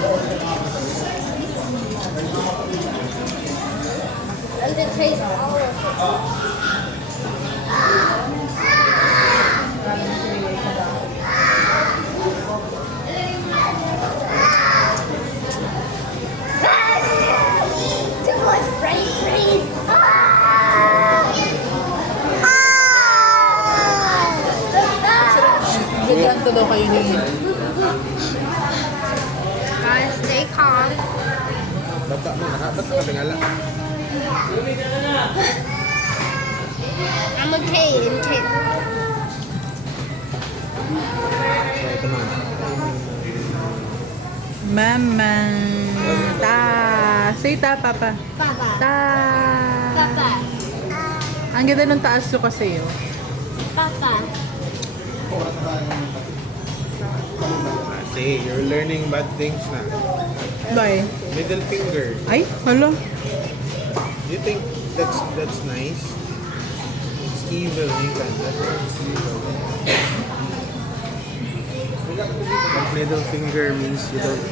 And to taste all of it. Too much brain freeze. Ganyan daw kayo ni Guys, stay calm. Bata mo, ba't nakatingala? I'm okay. So, ito na. Mama. Ta. Say ta, Papa. Papa. Ta. Papa. Ang ganda ng taas ko kasi oh. Papa. See, you're learning bad things na. Bye. Middle finger. Ay, hala. You think that's nice? It's evil, Ethan. That's evil. But middle finger means you don't